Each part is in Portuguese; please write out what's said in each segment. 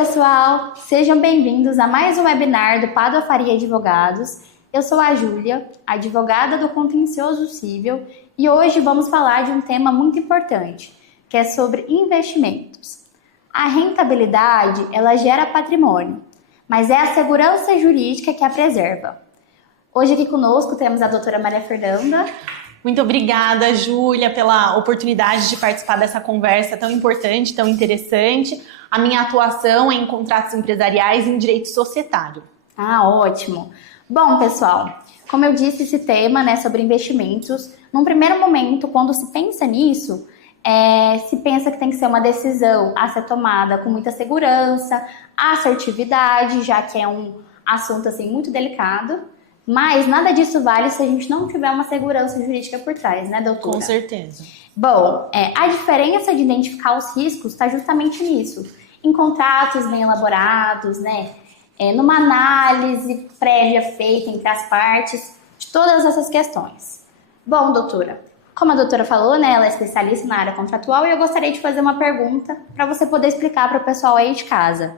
pessoal, sejam bem-vindos a mais um webinar do Pádua Faria Advogados. Eu sou a Júlia, advogada do Contencioso Civil, e hoje vamos falar de um tema muito importante, que é sobre investimentos. A rentabilidade, ela gera patrimônio, mas é a segurança jurídica que a preserva. Hoje aqui conosco temos a doutora Maria Fernanda. Muito obrigada, Júlia, pela oportunidade de participar dessa conversa tão importante, tão interessante. A minha atuação é em contratos empresariais e em direito societário. Ah, ótimo. Bom, pessoal, como eu disse, esse tema, sobre investimentos, num primeiro momento, quando se pensa nisso, se pensa que tem que ser uma decisão a ser tomada com muita segurança, assertividade, já que é um assunto assim muito delicado. Mas nada disso vale se a gente não tiver uma segurança jurídica por trás, né, doutora? Com certeza. Bom, a diferença de identificar os riscos está justamente nisso. Em contratos bem elaborados, numa análise prévia feita entre as partes, de todas essas questões. Bom, doutora, como a doutora falou, ela é especialista na área contratual e eu gostaria de fazer uma pergunta para você poder explicar para o pessoal aí de casa.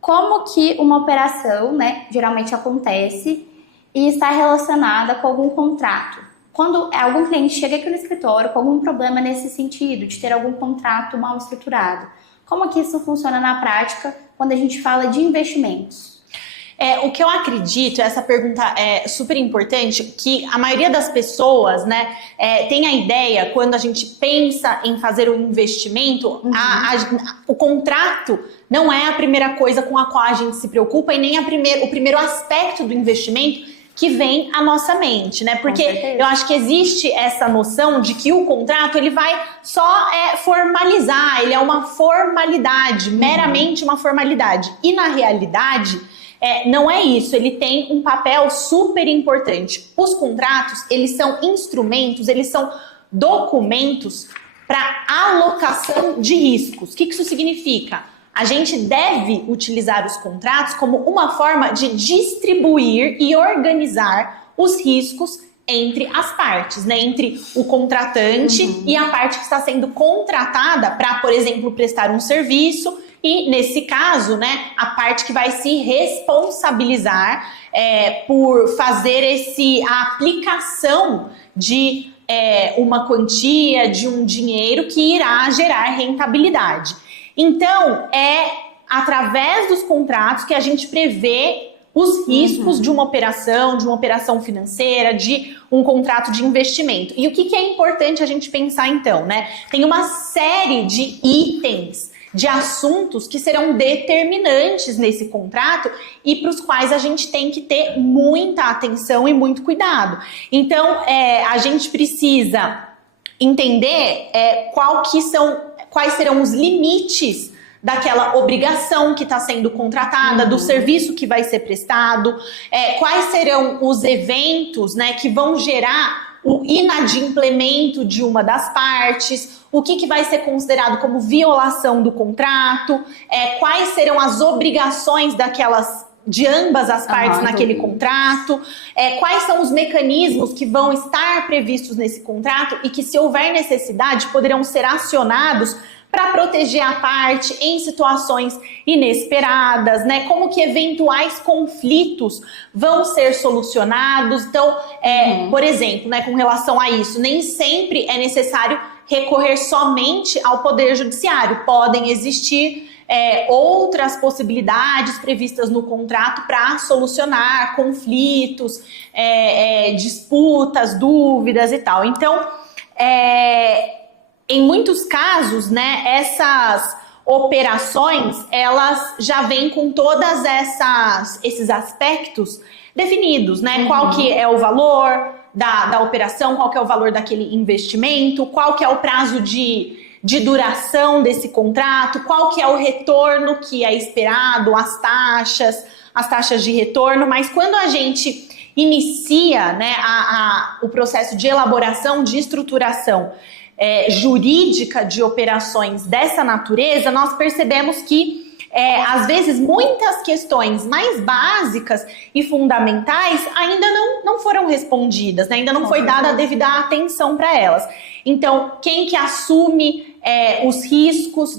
Como que uma operação, geralmente acontece e está relacionada com algum contrato? Quando algum cliente chega aqui no escritório com algum problema nesse sentido, de ter algum contrato mal estruturado, como que isso funciona na prática quando a gente fala de investimentos? O que eu acredito, essa pergunta é super importante, que a maioria das pessoas, tem a ideia, quando a gente pensa em fazer um investimento, o contrato não é a primeira coisa com a qual a gente se preocupa e nem o primeiro aspecto do investimento que vem à nossa mente, Porque eu acho que existe essa noção de que o contrato, ele vai só formalizar, ele é uma formalidade, meramente uma formalidade. E na realidade, não é isso, ele tem um papel super importante. Os contratos, eles são instrumentos, eles são documentos para alocação de riscos. O que isso significa? A gente deve utilizar os contratos como uma forma de distribuir e organizar os riscos entre as partes, entre o contratante e a parte que está sendo contratada para, por exemplo, prestar um serviço. E, nesse caso, a parte que vai se responsabilizar por fazer a aplicação de uma quantia, de um dinheiro que irá gerar rentabilidade. Então, é através dos contratos que a gente prevê os riscos de uma operação financeira, de um contrato de investimento. E o que é importante a gente pensar então, Tem uma série de itens, de assuntos que serão determinantes nesse contrato e para os quais a gente tem que ter muita atenção e muito cuidado. Então, a gente precisa entender quais serão os limites daquela obrigação que está sendo contratada, do serviço que vai ser prestado, quais serão os eventos, que vão gerar o inadimplemento de uma das partes, o que vai ser considerado como violação do contrato, quais serão as obrigações de ambas as partes naquele contrato, quais são os mecanismos que vão estar previstos nesse contrato e que, se houver necessidade, poderão ser acionados para proteger a parte em situações inesperadas, como que eventuais conflitos vão ser solucionados. Então, por exemplo, com relação a isso, nem sempre é necessário recorrer somente ao Poder Judiciário. Podem existir outras possibilidades previstas no contrato para solucionar conflitos, disputas, dúvidas e tal. Então, em muitos casos, essas operações, elas já vêm com todas esses aspectos definidos, Qual que é o valor da operação, qual que é o valor daquele investimento, qual que é o prazo de duração desse contrato, qual que é o retorno que é esperado, as taxas de retorno. Mas quando a gente inicia o processo de elaboração, de estruturação jurídica de operações dessa natureza, nós percebemos que às vezes muitas questões mais básicas e fundamentais ainda não foram respondidas, ainda não foi dada a devida atenção para elas. Então, quem que assume os riscos,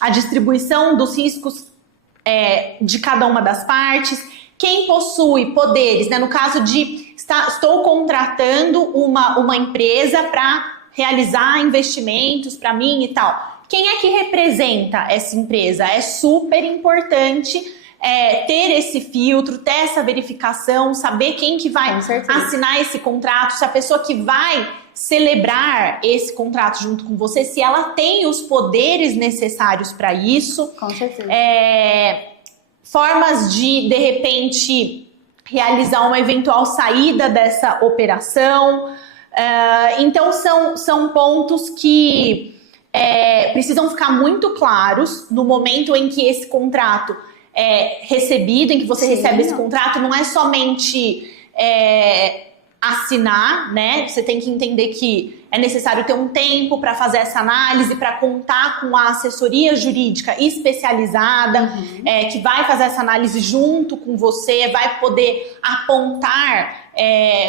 a distribuição dos riscos de cada uma das partes, quem possui poderes, né? No caso de estou contratando uma empresa para realizar investimentos para mim e tal. Quem é que representa essa empresa? É super importante ter esse filtro, ter essa verificação, saber quem que vai assinar esse contrato, se a pessoa que vai celebrar esse contrato junto com você, se ela tem os poderes necessários para isso. Com certeza. Formas de repente, realizar uma eventual saída dessa operação. Então, são pontos que precisam ficar muito claros no momento em que esse contrato é recebido, em que você recebe esse contrato. Não é somente assinar, né? Você tem que entender que é necessário ter um tempo para fazer essa análise, para contar com a assessoria jurídica especializada, que vai fazer essa análise junto com você, vai poder apontar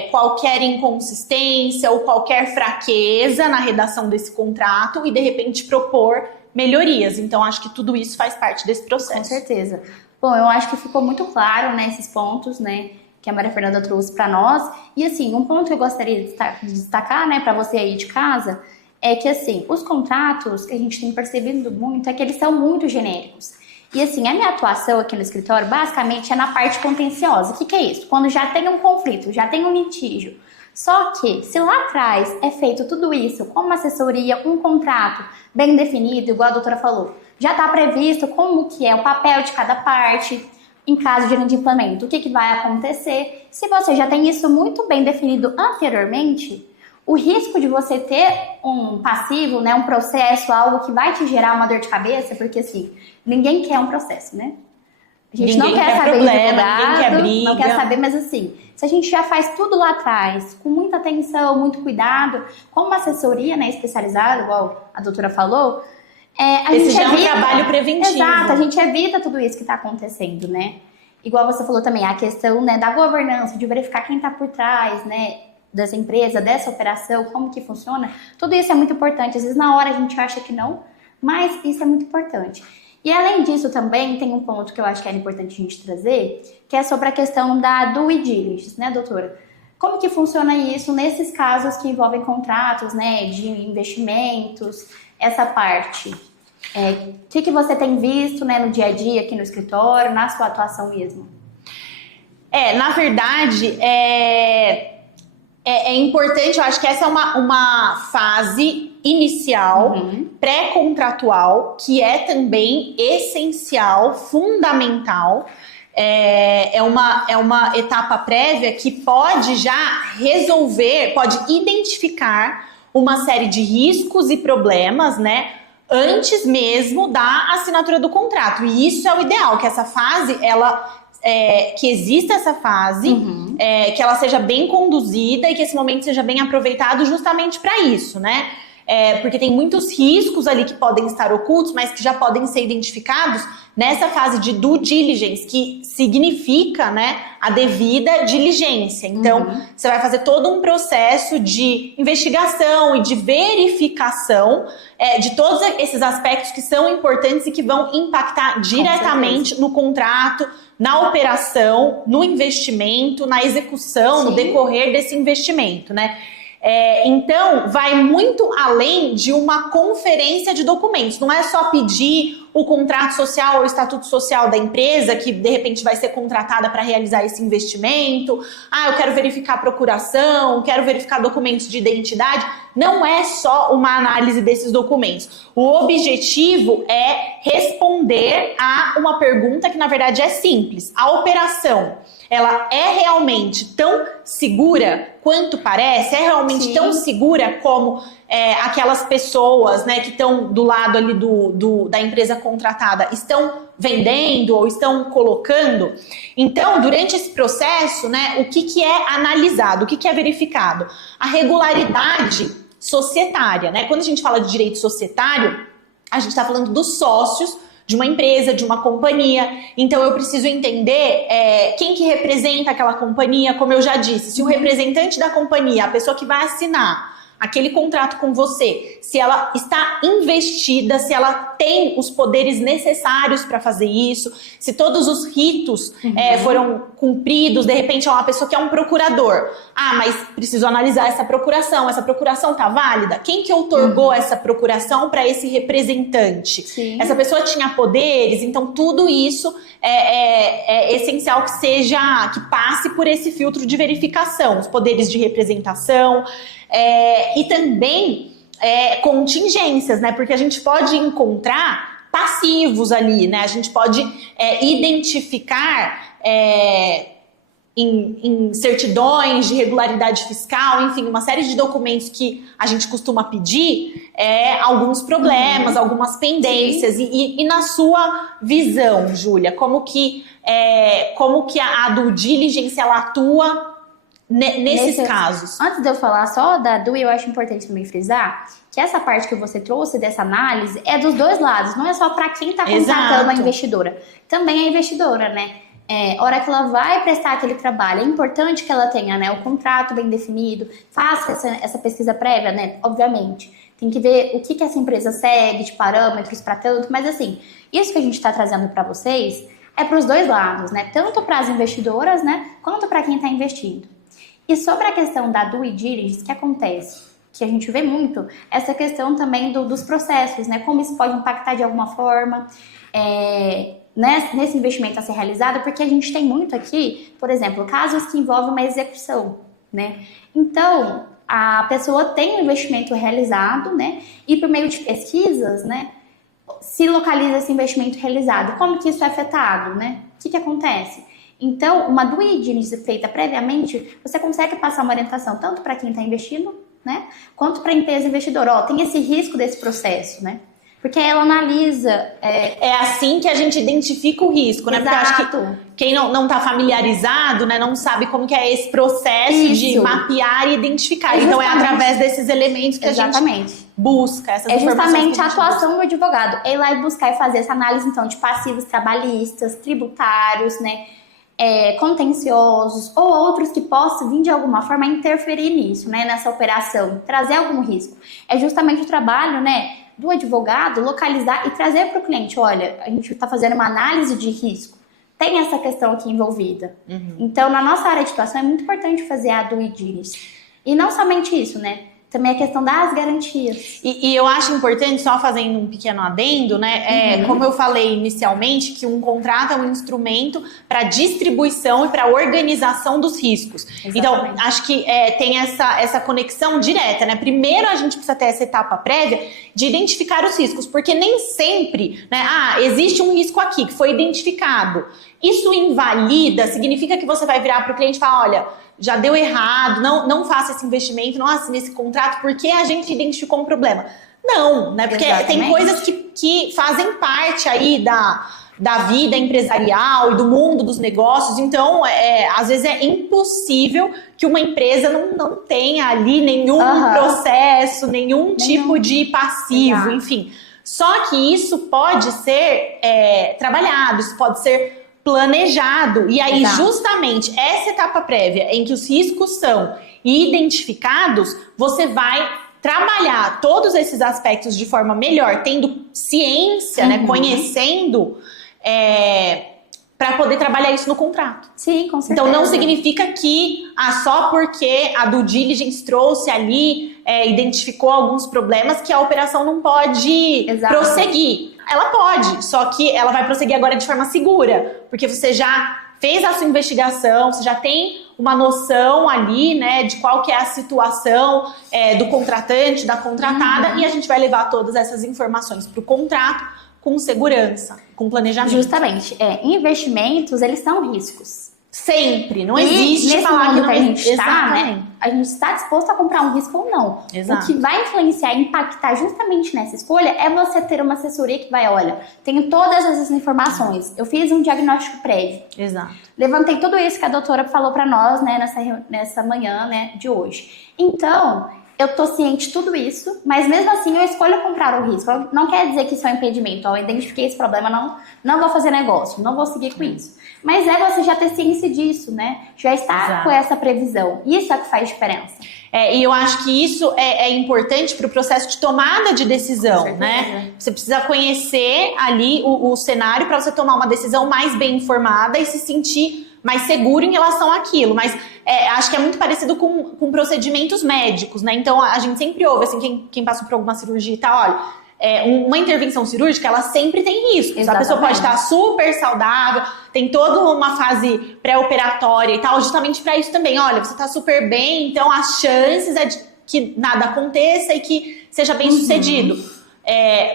qualquer inconsistência ou qualquer fraqueza na redação desse contrato e, de repente, propor melhorias. Então, acho que tudo isso faz parte desse processo. Com certeza. Bom, eu acho que ficou muito claro, né, esses pontos, né, que a Maria Fernanda trouxe para nós. E, assim, um ponto que eu gostaria de destacar, né, para você aí de casa, é que, assim, os contratos que a gente tem percebido muito é que eles são muito genéricos. E, assim, a minha atuação aqui no escritório, basicamente, é na parte contenciosa. O que é isso? Quando já tem um conflito, já tem um litígio. Só que, se lá atrás é feito tudo isso com uma assessoria, um contrato bem definido, igual a doutora falou, já está previsto como que é o papel de cada parte, em caso de inadimplemento, o que vai acontecer. Se você já tem isso muito bem definido anteriormente, o risco de você ter um passivo, né, um processo, algo que vai te gerar uma dor de cabeça, porque assim, ninguém quer um processo, né? A gente não quer saber de advogado, ninguém quer briga. Não quer saber, mas assim, se a gente já faz tudo lá atrás, com muita atenção, muito cuidado, com uma assessoria, né, especializada, igual a doutora falou, esse já é um trabalho preventivo. Exato, a gente evita tudo isso que está acontecendo, né? Igual você falou também, a questão, né, da governança, de verificar quem está por trás, né, dessa empresa, dessa operação, como que funciona. Tudo isso é muito importante. Às vezes na hora a gente acha que não, mas isso é muito importante. E além disso também tem um ponto que eu acho que era importante a gente trazer, que é sobre a questão da due diligence, né, doutora? Como que funciona isso nesses casos que envolvem contratos, né, de investimentos, essa parte? O que você tem visto, né, no dia a dia aqui no escritório, na sua atuação mesmo? Na verdade, é importante, eu acho que essa é uma fase inicial, pré-contratual, que é também essencial, fundamental. É uma etapa prévia que pode já resolver, pode identificar uma série de riscos e problemas, né, antes mesmo da assinatura do contrato. E isso é o ideal, que essa fase, que exista essa fase, que ela seja bem conduzida e que esse momento seja bem aproveitado justamente para isso, né? Porque tem muitos riscos ali que podem estar ocultos, mas que já podem ser identificados nessa fase de due diligence, que significa, né, a devida diligência. Então, você vai fazer todo um processo de investigação e de verificação de todos esses aspectos que são importantes e que vão impactar diretamente no contrato, na operação, no investimento, na execução, no decorrer desse investimento, né? Então, vai muito além de uma conferência de documentos. Não é só pedir o contrato social ou o estatuto social da empresa, que de repente vai ser contratada para realizar esse investimento. Eu quero verificar a procuração, quero verificar documentos de identidade. Não é só uma análise desses documentos. O objetivo é responder a uma pergunta que, na verdade, é simples. A operação, ela é realmente tão segura quanto parece? É realmente tão segura como aquelas pessoas, né, que estão do lado ali da empresa contratada estão vendendo ou estão colocando? Então, durante esse processo, né, o que é analisado, o que é verificado? A regularidade societária, né? Quando a gente fala de direito societário, a gente está falando dos sócios de uma empresa, de uma companhia. Então eu preciso entender quem que representa aquela companhia, como eu já disse. Se o representante da companhia, a pessoa que vai assinar aquele contrato com você, se ela está investida, se ela tem os poderes necessários para fazer isso, se todos os ritos foram cumpridos. De repente é uma pessoa que é um procurador. Ah, mas preciso analisar essa procuração tá válida? Quem que outorgou essa procuração para esse representante? Sim. Essa pessoa tinha poderes, então tudo isso é essencial que passe por esse filtro de verificação, os poderes de representação, e também contingências, né? Porque a gente pode encontrar passivos ali, né? A gente pode identificar em certidões de regularidade fiscal, enfim, uma série de documentos que a gente costuma pedir, alguns problemas, algumas pendências. E na sua visão, Júlia, como que a due diligence ela atua nesses casos? Antes de eu falar só da due, eu acho importante também frisar que essa parte que você trouxe dessa análise é dos dois lados, não é só para quem está contratando a investidora, também a investidora, né? A hora que ela vai prestar aquele trabalho, é importante que ela tenha, né, o contrato bem definido, faça essa pesquisa prévia, né, obviamente. Tem que ver o que essa empresa segue de parâmetros para tanto, mas assim, isso que a gente está trazendo para vocês é para os dois lados, né, tanto para as investidoras, né, quanto para quem está investindo. E sobre a questão da due diligence, o que acontece? Que a gente vê muito essa questão também dos processos, né, como isso pode impactar de alguma forma, nesse investimento a ser realizado, porque a gente tem muito aqui, por exemplo, casos que envolvem uma execução, né? Então, a pessoa tem um investimento realizado, né? E por meio de pesquisas, né? Se localiza esse investimento realizado. Como que isso é afetado, né? O que acontece? Então, uma due diligence feita previamente, você consegue passar uma orientação tanto para quem está investindo, né? Quanto para a empresa investidora. Ó, tem esse risco desse processo, né? Porque ela analisa... É assim que a gente identifica o risco, né? Exato. Porque eu acho que quem não está familiarizado, né, não sabe como que é esse processo de mapear e identificar. Então é através desses elementos que a gente busca essas informações. É justamente a atuação do advogado. É ir lá e buscar e fazer essa análise, então, de passivos trabalhistas, tributários, né? Contenciosos ou outros que possam vir de alguma forma interferir nisso, né? Nessa operação, trazer algum risco. É justamente o trabalho, né, do advogado localizar e trazer para o cliente, olha, a gente está fazendo uma análise de risco, tem essa questão aqui envolvida. Então, na nossa área de atuação é muito importante fazer a due diligence. E não somente isso, né? Também a questão das garantias. E eu acho importante, só fazendo um pequeno adendo, né? Como eu falei inicialmente, que um contrato é um instrumento para distribuição e para organização dos riscos. Exatamente. Então, acho que tem essa conexão direta, né? Primeiro a gente precisa ter essa etapa prévia de identificar os riscos, porque nem sempre, né? Existe um risco aqui que foi identificado. Isso invalida, significa que você vai virar para o cliente e falar, olha, já deu errado, não faça esse investimento, não assine esse contrato, porque a gente identificou um problema. Não, né? Porque tem coisas que fazem parte aí da vida empresarial e do mundo dos negócios. Então, às vezes é impossível que uma empresa não tenha ali nenhum processo, nenhum tipo de passivo, enfim. Só que isso pode ser trabalhado, isso pode ser planejado. E aí, justamente, essa etapa prévia em que os riscos são identificados, você vai trabalhar todos esses aspectos de forma melhor, tendo ciência, né, conhecendo, para poder trabalhar isso no contrato. Sim, com certeza. Então, não significa que só porque a due diligence trouxe ali, identificou alguns problemas, que a operação não pode prosseguir. Ela pode, só que ela vai prosseguir agora de forma segura, porque você já fez a sua investigação, você já tem uma noção ali, né, de qual que é a situação do contratante, da contratada, e a gente vai levar todas essas informações para o contrato com segurança, com planejamento. Justamente. Investimentos, eles são riscos. Sempre. Não existe falar que não a gente está, né? A gente está disposto a comprar um risco ou não. Exato. O que vai influenciar e impactar justamente nessa escolha é você ter uma assessoria que vai, olha, tenho todas essas informações, eu fiz um diagnóstico prévio. Exato. Levantei tudo isso que a doutora falou para nós, né, nessa manhã, né, de hoje. Então, eu tô ciente de tudo isso, mas mesmo assim eu escolho comprar o risco. Não quer dizer que isso é um impedimento. Ó, eu identifiquei esse problema, não vou fazer negócio, não vou seguir com isso. Mas é você já ter ciência disso, né? Já estar com essa previsão. Isso é o que faz diferença. E eu acho que isso é importante para o processo de tomada de decisão, né? Você precisa conhecer ali o cenário para você tomar uma decisão mais bem informada e se sentir mais seguro em relação àquilo. Mas acho que é muito parecido com procedimentos médicos, né? Então a gente sempre ouve, assim, quem passou por alguma cirurgia e tal, olha, uma intervenção cirúrgica, ela sempre tem riscos. Exatamente. A pessoa pode estar super saudável, tem toda uma fase pré-operatória e tal, justamente para isso também. Olha, você está super bem, então as chances é de que nada aconteça e que seja bem sucedido.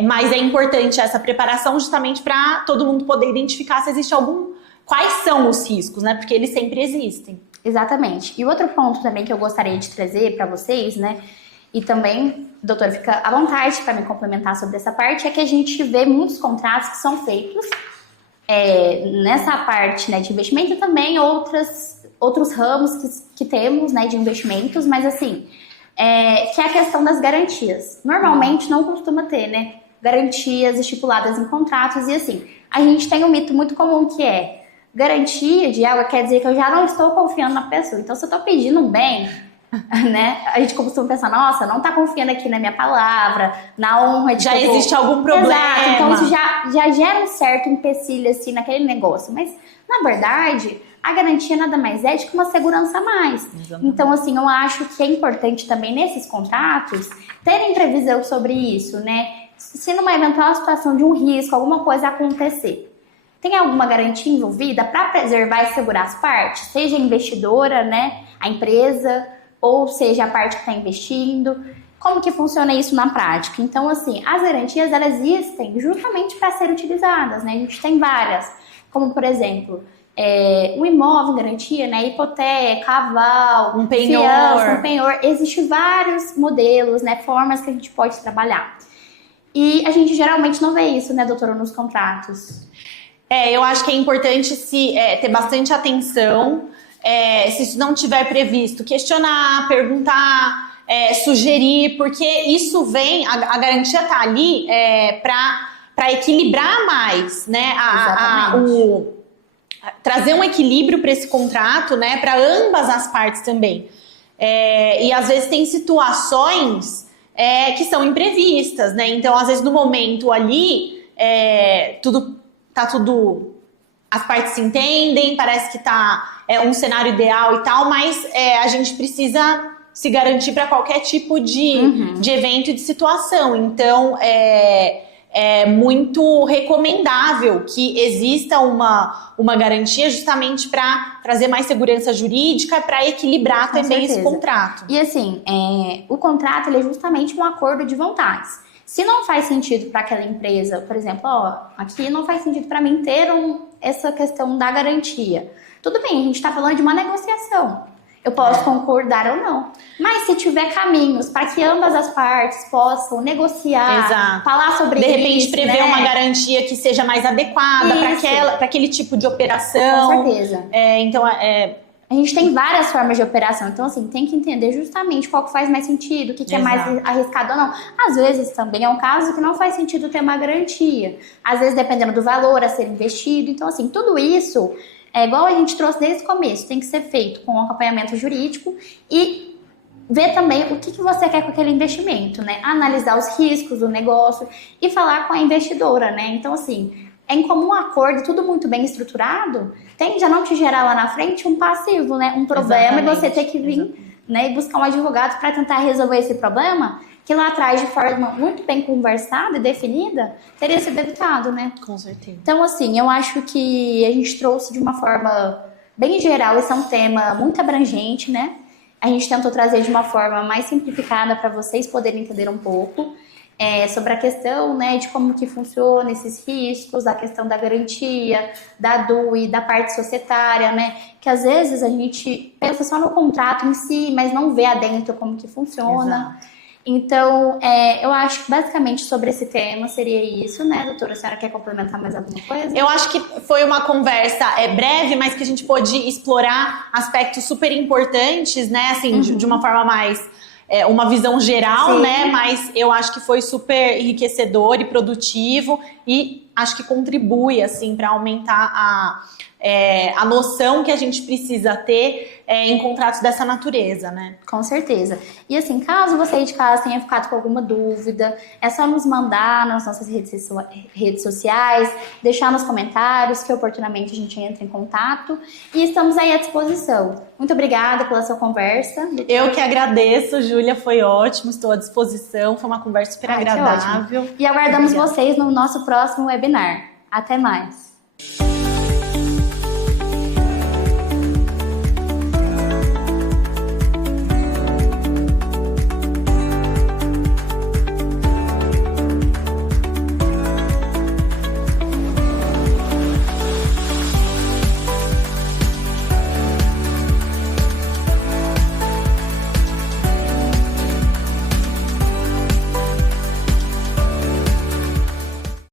Mas é importante essa preparação justamente para todo mundo poder identificar se existe quais são os riscos, né? Porque eles sempre existem. Exatamente. E outro ponto também que eu gostaria de trazer para vocês, né? E também, doutora, fica à vontade para me complementar sobre essa parte, é que a gente vê muitos contratos que são feitos nessa parte, né, de investimento e também outros ramos que temos, né, de investimentos, mas assim, que é a questão das garantias. Normalmente não costuma ter, né, garantias estipuladas em contratos e assim, a gente tem um mito muito comum que é garantia de algo quer dizer que eu já não estou confiando na pessoa. Então, se eu estou pedindo um bem, né? A gente costuma pensar, nossa, não tá confiando aqui na minha palavra, na honra de já existe algum problema. Exato, então isso já gera um certo empecilho assim naquele negócio, mas na verdade a garantia nada mais é de que uma segurança a mais. Exatamente. Então assim, eu acho que é importante também nesses contratos terem previsão sobre isso, né? Se numa eventual situação de um risco, alguma coisa acontecer, tem alguma garantia envolvida para preservar e segurar as partes, seja a investidora, né, a empresa, ou seja, a parte que está investindo. Como que funciona isso na prática? Então, assim, as garantias, elas existem justamente para serem utilizadas, né? A gente tem várias, como, por exemplo, um imóvel em garantia, né? Hipoteca, aval, um penhor. Fiança, um penhor. Existem vários modelos, né? Formas que a gente pode trabalhar. E a gente geralmente não vê isso, né, doutora, nos contratos. Eu acho que é importante ter bastante atenção. Se isso não tiver previsto, questionar, perguntar, sugerir, porque isso vem, a garantia tá ali para equilibrar mais, né? Trazer um equilíbrio para esse contrato, né? Para ambas as partes também. E às vezes tem situações que são imprevistas, né? Então, às vezes no momento ali, as partes se entendem, parece que tá um cenário ideal e tal, mas a gente precisa se garantir para qualquer tipo de evento e de situação. Então, é muito recomendável que exista uma garantia justamente para trazer mais segurança jurídica, para equilibrar também esse contrato. E assim, o contrato ele é justamente um acordo de vontades. Se não faz sentido para aquela empresa, por exemplo, aqui não faz sentido para mim ter essa questão da garantia. Tudo bem, a gente está falando de uma negociação. Eu posso concordar ou não. Mas se tiver caminhos para que ambas as partes possam negociar, falar sobre isso, de repente prever uma garantia que seja mais adequada para aquele tipo de operação. Com certeza. Então, a gente tem várias formas de operação, então assim, tem que entender justamente qual que faz mais sentido, o que é mais arriscado ou não. Às vezes também é um caso que não faz sentido ter uma garantia. Às vezes dependendo do valor a ser investido. Então assim, tudo isso igual a gente trouxe desde o começo, tem que ser feito com um acompanhamento jurídico e ver também o que você quer com aquele investimento, né? Analisar os riscos do negócio e falar com a investidora, né? Então assim, em comum acordo, tudo muito bem estruturado, tende a não te gerar lá na frente um passivo, né? Um problema e você ter que vir, né, e buscar um advogado para tentar resolver esse problema, que lá atrás, de forma muito bem conversada e definida, teria sido evitado, né? Com certeza. Então, assim, eu acho que a gente trouxe de uma forma bem geral, esse é um tema muito abrangente, né? A gente tentou trazer de uma forma mais simplificada para vocês poderem entender um pouco. Sobre a questão, né, de como que funciona esses riscos, a questão da garantia, da DUI, da parte societária, né, que às vezes a gente pensa só no contrato em si, mas não vê adentro como que funciona. Exato. Então, eu acho que basicamente sobre esse tema seria isso, né, doutora? A senhora quer complementar mais alguma coisa? Eu acho que foi uma conversa breve, mas que a gente pôde explorar aspectos super importantes, né, assim, de uma forma mais uma visão geral, Sim. né? Mas eu acho que foi super enriquecedor e produtivo e acho que contribui, assim, para aumentar a noção que a gente precisa ter em contratos dessa natureza, né? Com certeza. E assim, caso você aí de casa tenha ficado com alguma dúvida, é só nos mandar nas nossas redes sociais, deixar nos comentários, que oportunamente a gente entra em contato. E estamos aí à disposição. Muito obrigada pela sua conversa. Eu que agradeço, Júlia, foi ótimo, estou à disposição, foi uma conversa super agradável. E aguardamos vocês no nosso próximo webinar. Até mais!